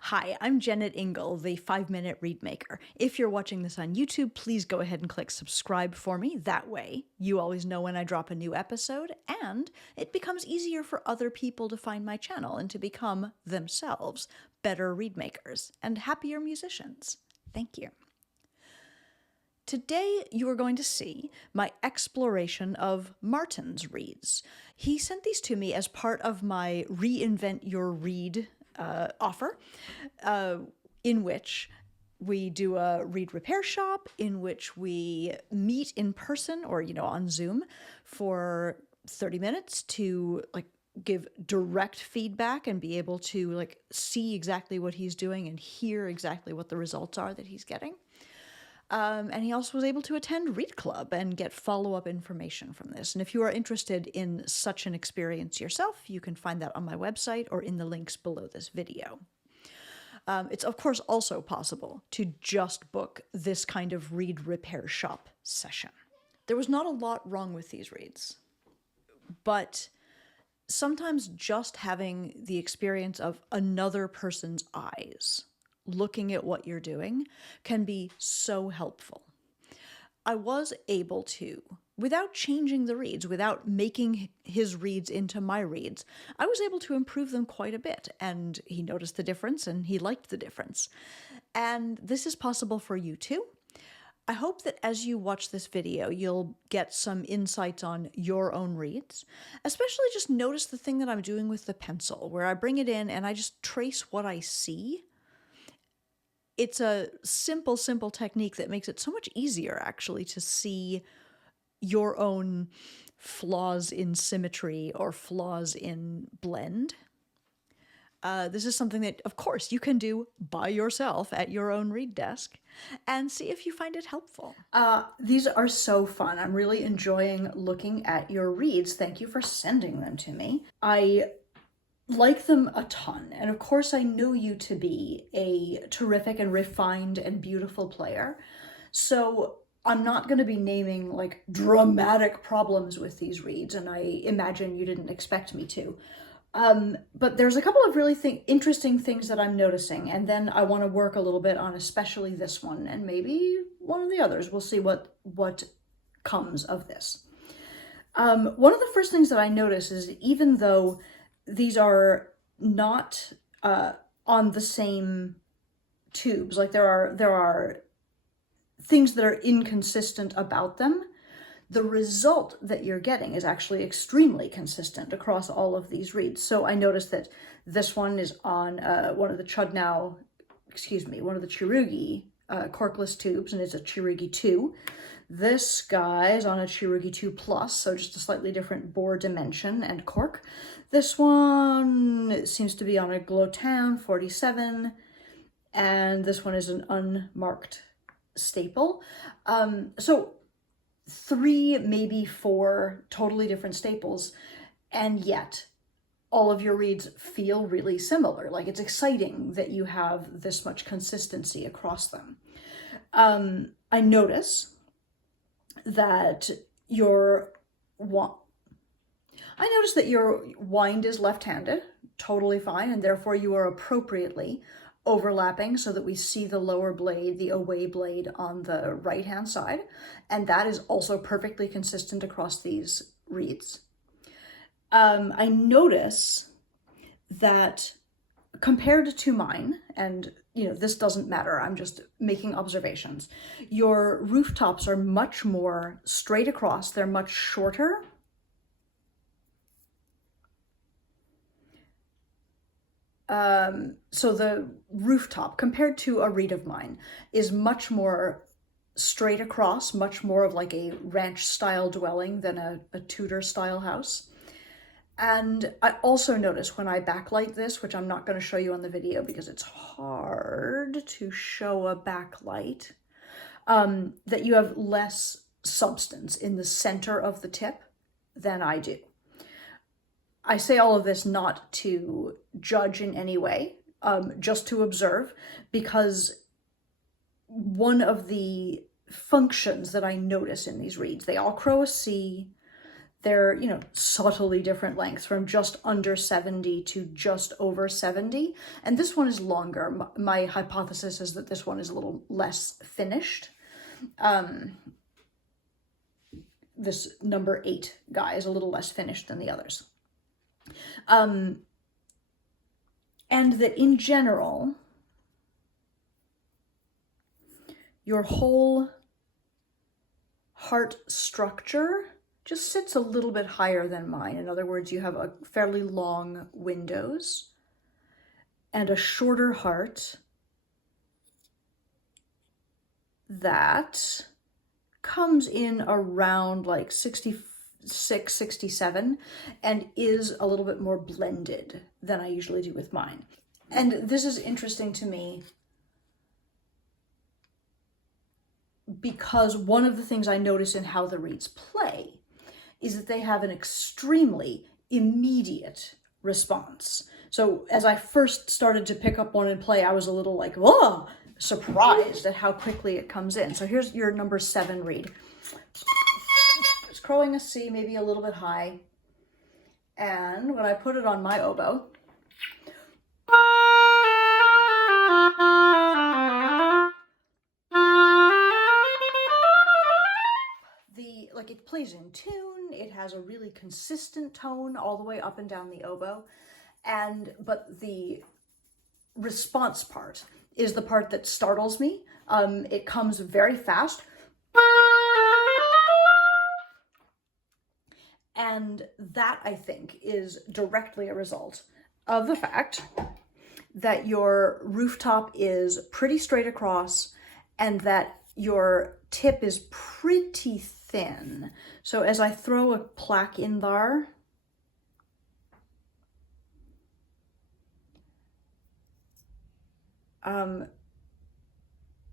Hi, I'm Jennet Ingle, the 5-minute read maker. If you're watching this on YouTube, please go ahead and click subscribe for me. That way, you always know when I drop a new episode, and it becomes easier for other people to find my channel and to become, themselves, better read makers and happier musicians. Thank you. Today, you are going to see my exploration of Martin's reads. He sent these to me as part of my Reinvent Your Read offer, in which we do a read repair shop, in which we meet in person or, on Zoom for 30 minutes to give direct feedback and be able to see exactly what he's doing and hear exactly what the results are that he's getting. And he also was able to attend Read Club and get follow-up information from this. And if you are interested in such an experience yourself, you can find that on my website or in the links below this video. It's of course also possible to just book this kind of read repair shop session. There was not a lot wrong with these reads, but sometimes just having the experience of another person's eyes looking at what you're doing can be so helpful. I was able to, without changing the reads, without making his reads into my reads, I was able to improve them quite a bit, and he noticed the difference and he liked the difference. And this is possible for you too. I hope that as you watch this video, you'll get some insights on your own reads. Especially just notice the thing that I'm doing with the pencil, where I bring it in and I just trace what I see. It's a simple technique that makes it so much easier, actually, to see your own flaws in symmetry or flaws in blend. This is something that, of course, you can do by yourself at your own read desk and see if you find it helpful. These are so fun. I'm really enjoying looking at your reads. Thank you for sending them to me. I like them a ton, and of course I know you to be a terrific and refined and beautiful player, so I'm not going to be naming dramatic problems with these reads, and I imagine you didn't expect me to. But there's a couple of really interesting things that I'm noticing, and then I want to work a little bit on especially this one, and maybe one of the others. We'll see what comes of this. One of the first things that I notice is, even though these are not on the same tubes, there are things that are inconsistent about them, the result that you're getting is actually extremely consistent across all of these reads. So I noticed that this one is on one of the Chirugi corkless tubes, and it's a Chirugi 2. This guy is on a Chirugi 2 Plus, so just a slightly different bore dimension and cork. This one seems to be on a Glowtown 47, and this one is an unmarked staple. So 3, maybe 4 totally different staples, and yet all of your reads feel really similar. It's exciting that you have this much consistency across them. I notice that your wind is left-handed, totally fine, and therefore you are appropriately overlapping so that we see the lower blade, the away blade, on the right-hand side, and that is also perfectly consistent across these reads. I notice that compared to mine, and this doesn't matter, I'm just making observations, your rooftops are much more straight across, they're much shorter. So the rooftop, compared to a read of mine, is much more straight across, much more of a ranch-style dwelling than a Tudor-style house. And I also notice when I backlight this, which I'm not going to show you on the video because it's hard to show a backlight, that you have less substance in the center of the tip than I do. I say all of this not to judge in any way, just to observe, because one of the functions that I notice in these reads, they all crow a C, They're, you know, subtly different lengths from just under 70 to just over 70. And this one is longer. My hypothesis is that this one is a little less finished. This number 8 guy is a little less finished than the others. And that in general, your whole heart structure just sits a little bit higher than mine. In other words, you have a fairly long windows and a shorter heart that comes in around like 66, 67 and is a little bit more blended than I usually do with mine. And this is interesting to me because one of the things I notice in how the reeds play is that they have an extremely immediate response. So as I first started to pick up one and play, I was a little like, whoa, surprised at how quickly it comes in. So here's your number 7 reed. It's crowing a C, maybe a little bit high. And when I put it on my oboe, it plays in tune. It has a really consistent tone all the way up and down the oboe. But the response part is the part that startles me. It comes very fast. And that, I think, is directly a result of the fact that your rooftop is pretty straight across and that your tip is pretty thin. So as I throw a plaque in there,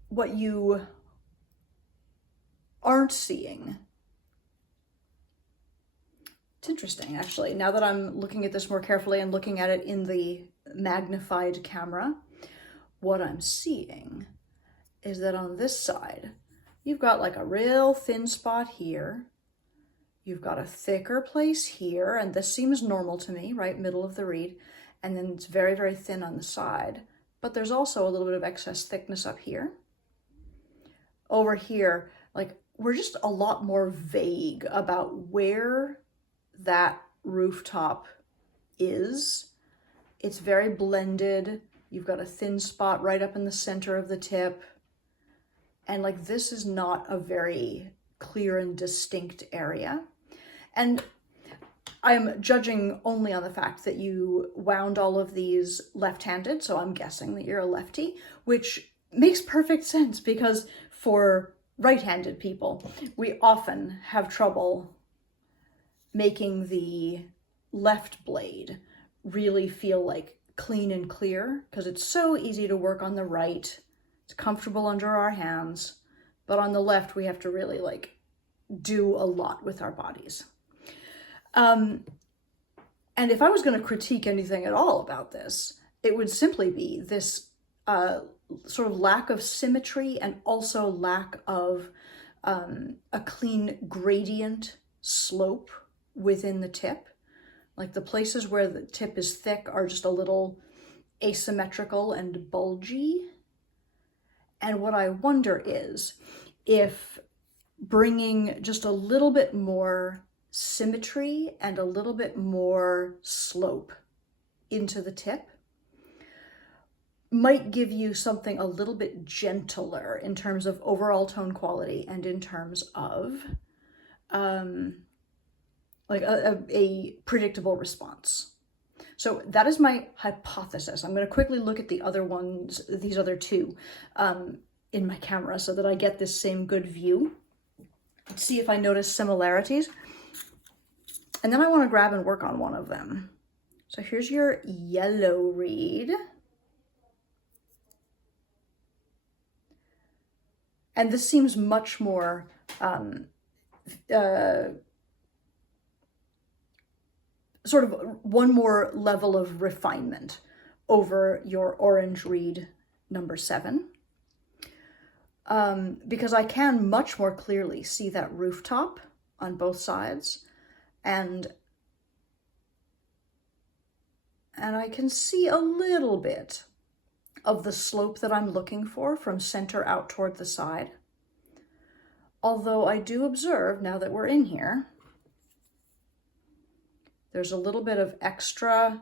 what you aren't seeing, it's interesting actually, now that I'm looking at this more carefully and looking at it in the magnified camera, what I'm seeing is that on this side, you've got like a real thin spot here. You've got a thicker place here, and this seems normal to me, right? Middle of the reed. And then it's very, very thin on the side. But there's also a little bit of excess thickness up here. Over here, like, we're just a lot more vague about where that rooftop is. It's very blended. You've got a thin spot right up in the center of the tip. And like, this is not a very clear and distinct area. And I'm judging only on the fact that you wound all of these left-handed, so I'm guessing that you're a lefty, which makes perfect sense because for right-handed people, we often have trouble making the left blade really feel like clean and clear because it's so easy to work on the right. It's comfortable under our hands, but on the left, we have to really like do a lot with our bodies. And if I was going to critique anything at all about this, it would simply be this sort of lack of symmetry and also lack of a clean gradient slope within the tip. Like the places where the tip is thick are just a little asymmetrical and bulgy. And what I wonder is if bringing just a little bit more symmetry and a little bit more slope into the tip might give you something a little bit gentler in terms of overall tone quality and in terms of like a predictable response. So that is my hypothesis. I'm going to quickly look at the other ones, these other two, in my camera so that I get this same good view. See if I notice similarities. And then I want to grab and work on one of them. So here's your yellow reed. And this seems much more sort of one more level of refinement over your orange reed number 7. Because I can much more clearly see that rooftop on both sides. And I can see a little bit of the slope that I'm looking for from center out toward the side. Although I do observe, now that we're in here, there's a little bit of extra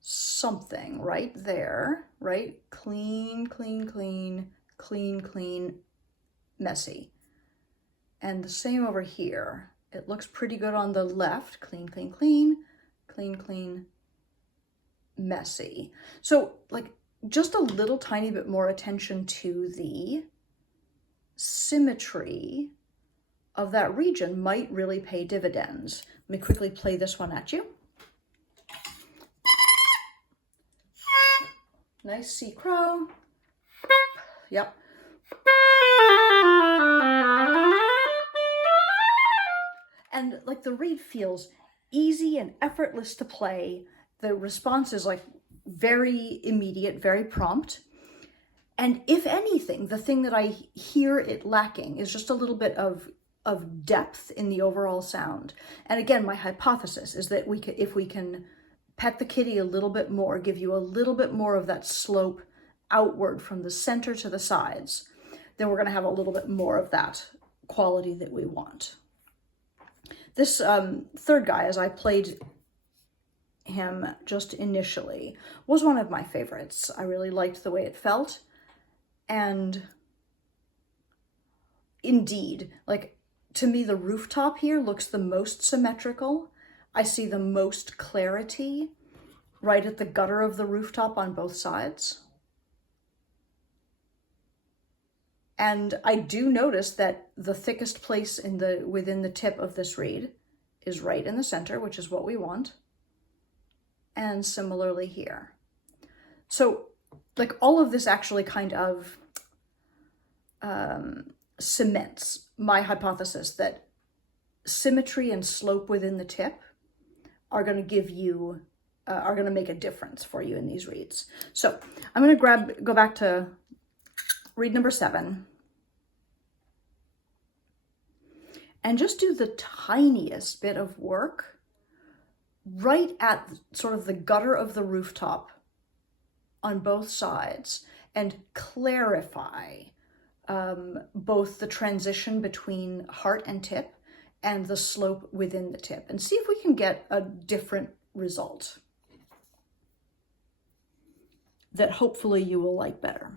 something right there, right? Clean, clean, clean, clean, clean, messy. And the same over here. It looks pretty good on the left. Clean, clean, clean, clean, clean, messy. So like just a little tiny bit more attention to the symmetry of that region might really pay dividends. Let me quickly play this one at you. Nice sea crow. Yep. And like the reed feels easy and effortless to play. The response is like very immediate, very prompt. And if anything, the thing that I hear it lacking is just a little bit of depth in the overall sound. And again, my hypothesis is that if we can pet the kitty a little bit more, give you a little bit more of that slope outward from the center to the sides, then we're going to have a little bit more of that quality that we want. This third guy, as I played him just initially, was one of my favorites. I really liked the way it felt. And indeed, like to me, the rooftop here looks the most symmetrical. I see the most clarity right at the gutter of the rooftop on both sides. And I do notice that the thickest place within the tip of this reed is right in the center, which is what we want. And similarly here. So like all of this actually kind of cements my hypothesis that symmetry and slope within the tip are going to give you, are going to make a difference for you in these reeds. So I'm going to go back to reed number 7 and just do the tiniest bit of work right at sort of the gutter of the rooftop on both sides and clarify both the transition between heart and tip and the slope within the tip, and see if we can get a different result that hopefully you will like better.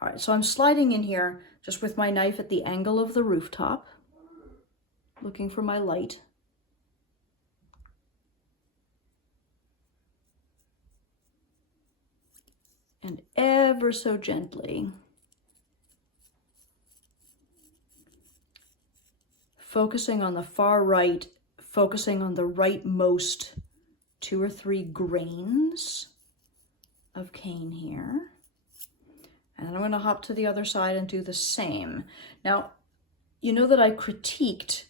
All right, so I'm sliding in here just with my knife at the angle of the rooftop, looking for my light. And ever so gently focusing on the far right, focusing on the rightmost 2 or 3 grains of cane here. And I'm going to hop to the other side and do the same. Now, you know that I critiqued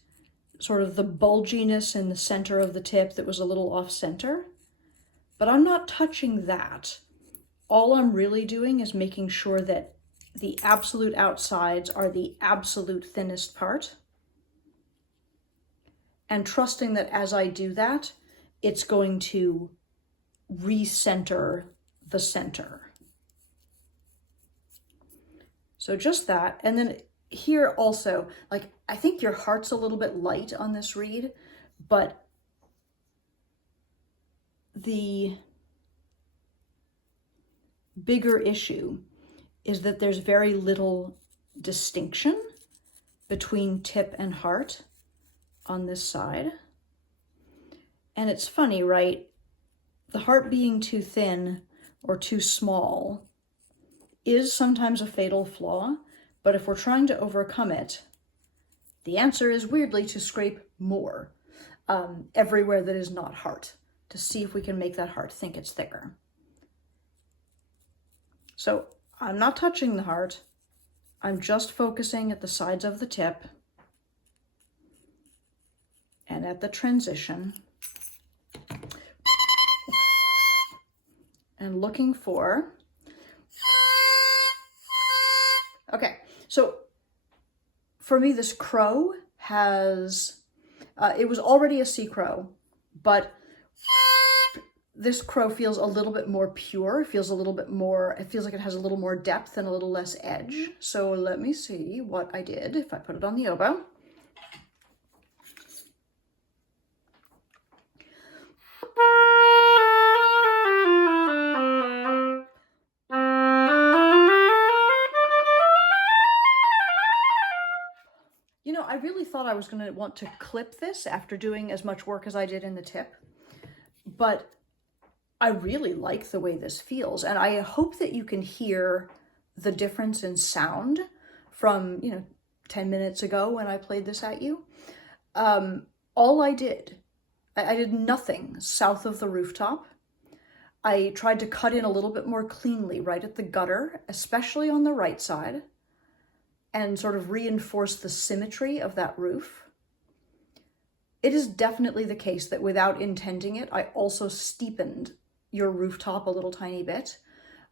sort of the bulginess in the center of the tip that was a little off center, but I'm not touching that. All I'm really doing is making sure that the absolute outsides are the absolute thinnest part, and trusting that as I do that, it's going to recenter the center. So just that. And then here also, like, I think your heart's a little bit light on this reed, but the bigger issue is that there's very little distinction between tip and heart on this side. And it's funny, right? The heart being too thin or too small is sometimes a fatal flaw, but if we're trying to overcome it, the answer is weirdly to scrape more everywhere that is not heart, to see if we can make that heart think it's thicker. So I'm not touching the heart. I'm just focusing at the sides of the tip and at the transition and looking for, okay, so for me, this crow has, it was already a sea crow, but this crow feels a little bit more pure. It feels a little bit more, it feels like it has a little more depth and a little less edge. So let me see what I did if I put it on the oboe. You know, I really thought I was going to want to clip this after doing as much work as I did in the tip, but I really like the way this feels, and I hope that you can hear the difference in sound from, 10 minutes ago when I played this at you. All I did nothing south of the rooftop. I tried to cut in a little bit more cleanly right at the gutter, especially on the right side, and sort of reinforce the symmetry of that roof. It is definitely the case that without intending it, I also steepened your rooftop a little tiny bit.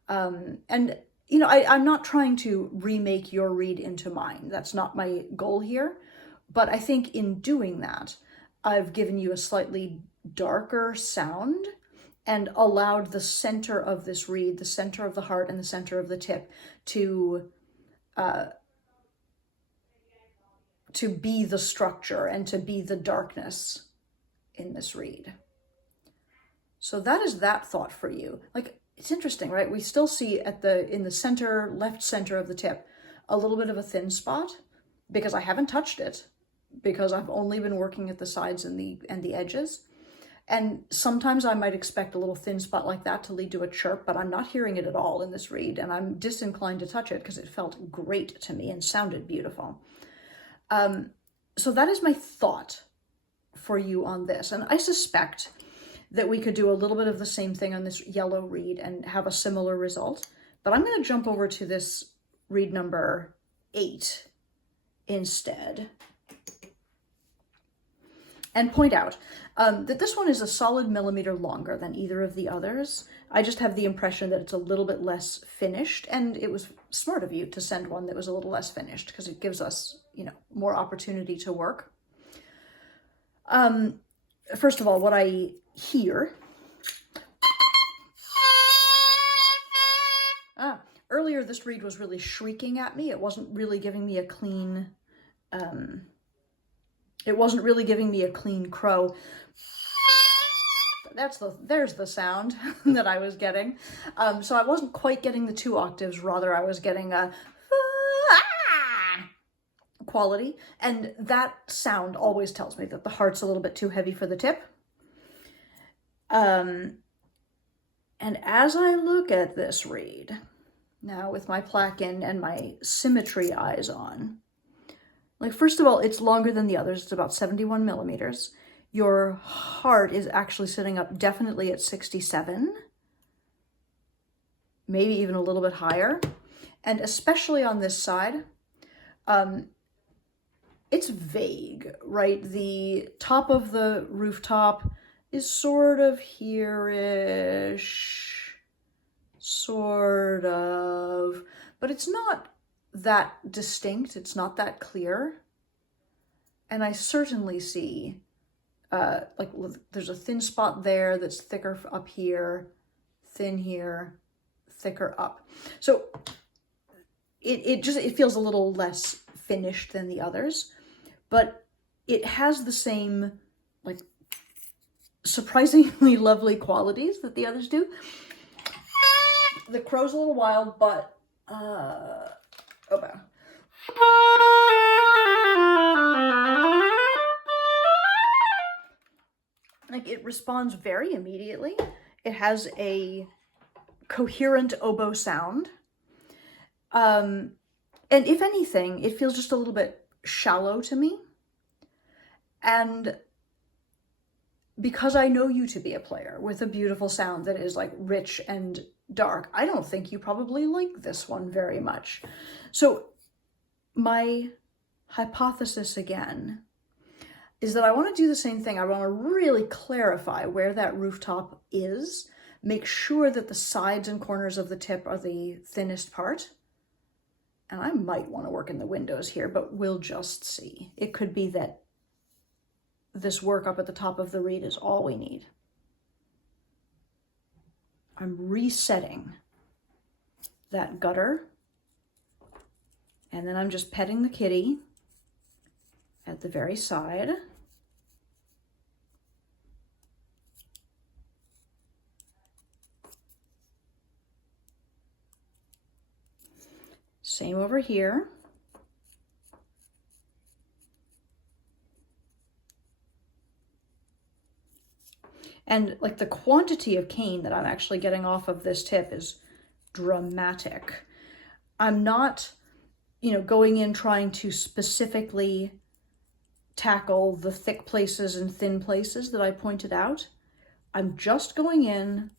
And, I'm not trying to remake your reed into mine. That's not my goal here. But I think in doing that, I've given you a slightly darker sound and allowed the center of this reed, the center of the heart and the center of the tip to be the structure and to be the darkness in this reed. So that is that thought for you. Like, it's interesting, right? We still see in the center, left center of the tip, a little bit of a thin spot because I haven't touched it, because I've only been working at the sides and the edges. And sometimes I might expect a little thin spot like that to lead to a chirp, but I'm not hearing it at all in this reed, and I'm disinclined to touch it because it felt great to me and sounded beautiful. So that is my thought for you on this. And I suspect that we could do a little bit of the same thing on this yellow reed and have a similar result. But I'm going to jump over to this reed number 8 instead and point out that this one is a solid millimeter longer than either of the others. I just have the impression that it's a little bit less finished, and it was smart of you to send one that was a little less finished because it gives us, more opportunity to work. First of all, what I hear, earlier this reed was really shrieking at me. It wasn't really giving me a clean, crow. There's the sound that I was getting. So I wasn't quite getting the 2 octaves, rather I was getting a quality, and that sound always tells me that the heart's a little bit too heavy for the tip. And as I look at this reed, now with my plaque in and my symmetry eyes on, like, first of all, it's longer than the others. It's about 71 millimeters. Your heart is actually sitting up definitely at 67, maybe even a little bit higher. And especially on this side, it's vague, right? The top of the rooftop is sort of here-ish, sort of, but it's not that distinct. It's not that clear. And I certainly see, there's a thin spot there that's thicker up here, thin here, thicker up. So it feels a little less finished than the others, but it has the same, like, surprisingly lovely qualities that the others do. The crow's a little wild, but oboe. Like, it responds very immediately. It has a coherent oboe sound. And if anything, it feels just a little bit shallow to me. And because I know you to be a player with a beautiful sound that is, like, rich and dark, I don't think you probably like this one very much. So my hypothesis again is that I want to do the same thing. I want to really clarify where that rooftop is, make sure that the sides and corners of the tip are the thinnest part, And I might want to work in the windows here, but we'll just see. It could be that this work up at the top of the reed is all we need. I'm resetting that gutter, and then I'm just petting the kitty at the very side. Same over here. And like the quantity of cane that I'm actually getting off of this tip is dramatic. I'm not, going in trying to specifically tackle the thick places and thin places that I pointed out. I'm just going in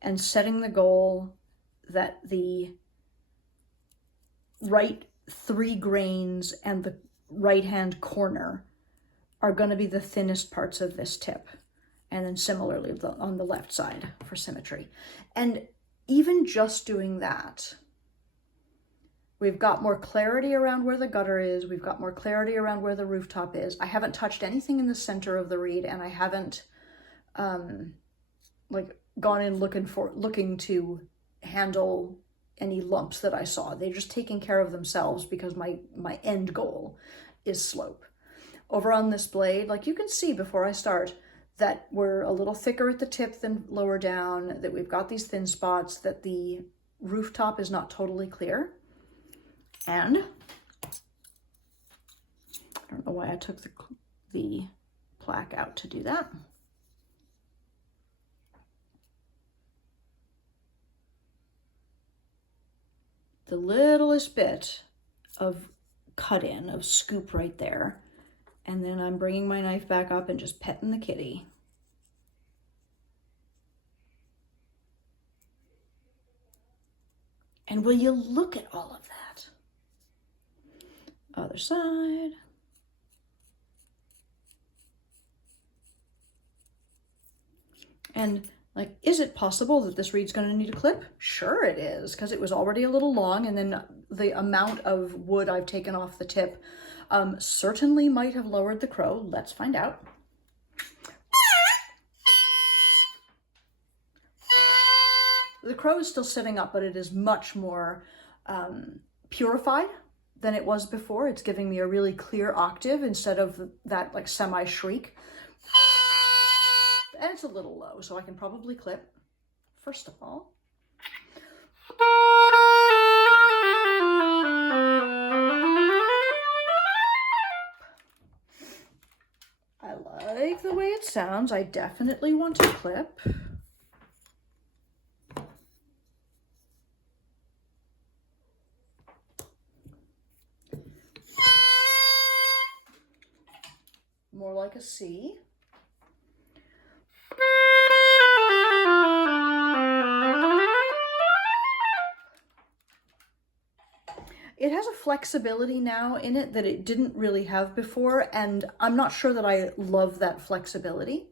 and setting the goal that the right 3 grains and the right-hand corner are going to be the thinnest parts of this tip. And then similarly on the left side for symmetry. And even just doing that, we've got more clarity around where the gutter is. We've got more clarity around where the rooftop is. I haven't touched anything in the center of the reed, and I haven't gone in looking to handle any lumps that I saw. They're just taking care of themselves because my end goal is slope. Over on this blade, like you can see before I start, that we're a little thicker at the tip than lower down, that we've got these thin spots, that the rooftop is not totally clear. And I don't know why I took the plaque out to do that. The littlest bit of cut in, of scoop right there. And then I'm bringing my knife back up and just petting the kitty. And will you look at all of that? Other side. And like, is it possible that this reed's going to need a clip? Sure it is, because it was already a little long, and then the amount of wood I've taken off the tip certainly might have lowered the crow. Let's find out. The crow is still sitting up, but it is much more purified than it was before. It's giving me a really clear octave instead of that like semi-shriek. And it's a little low, so I can probably clip. First of all, I like the way it sounds. I definitely want to clip. More like a C. It has a flexibility now in it that it didn't really have before, and I'm not sure that I love that flexibility.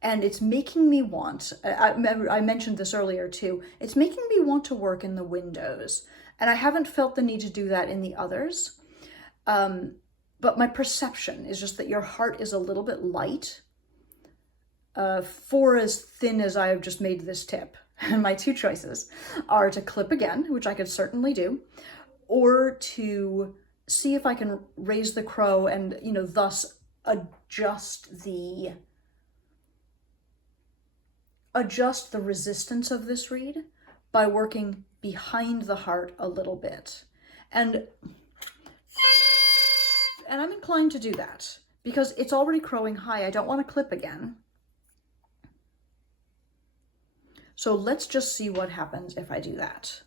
And it's making me want, I mentioned this earlier too, it's making me want to work in the windows. And I haven't felt the need to do that in the others. But my perception is just that your heart is a little bit light for as thin as I have just made this tip. And my 2 choices are to clip again, which I could certainly do, or to see if I can raise the crow and, thus adjust the resistance of this reed by working behind the heart a little bit. And I'm inclined to do that because it's already crowing high. I don't want to clip again. So let's just see what happens if I do that.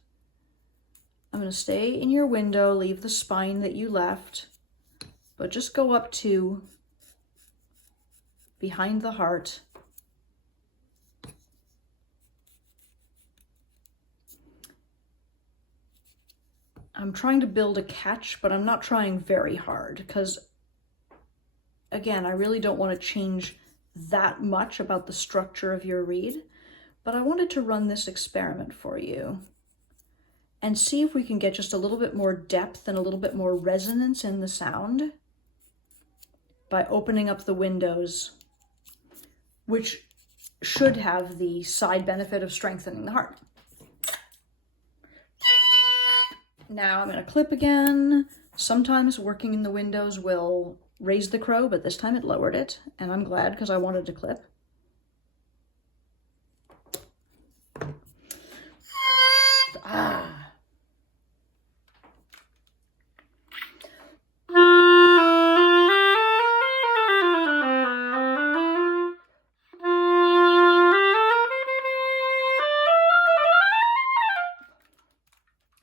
I'm going to stay in your window, leave the spine that you left, but just go up to behind the heart. I'm trying to build a catch, but I'm not trying very hard because, again, I really don't want to change that much about the structure of your reed, but I wanted to run this experiment for you and see if we can get just a little bit more depth and a little bit more resonance in the sound by opening up the windows, which should have the side benefit of strengthening the heart. Now I'm going to clip again. Sometimes working in the windows will raise the crow, but this time it lowered it, and I'm glad because I wanted to clip. Ah.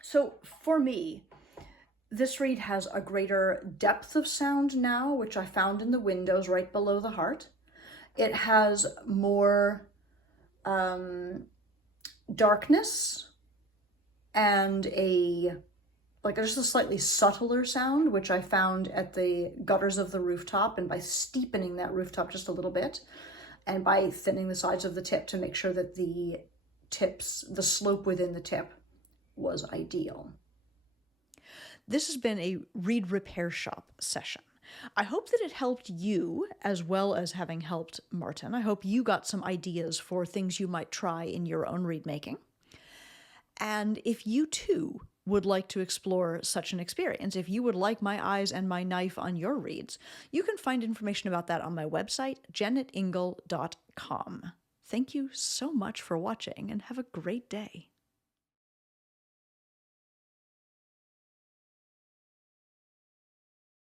So for me, this reed has a greater depth of sound now, which I found in the windows right below the heart. It has more darkness and just a slightly subtler sound, which I found at the gutters of the rooftop, and by steepening that rooftop just a little bit, and by thinning the sides of the tip to make sure that the slope within the tip was ideal. This has been a reed repair shop session. I hope that it helped you as well as having helped Martin. I hope you got some ideas for things you might try in your own reed making. And if you too would like to explore such an experience, if you would like my eyes and my knife on your reeds, you can find information about that on my website, jennetingle.com. Thank you so much for watching, and have a great day.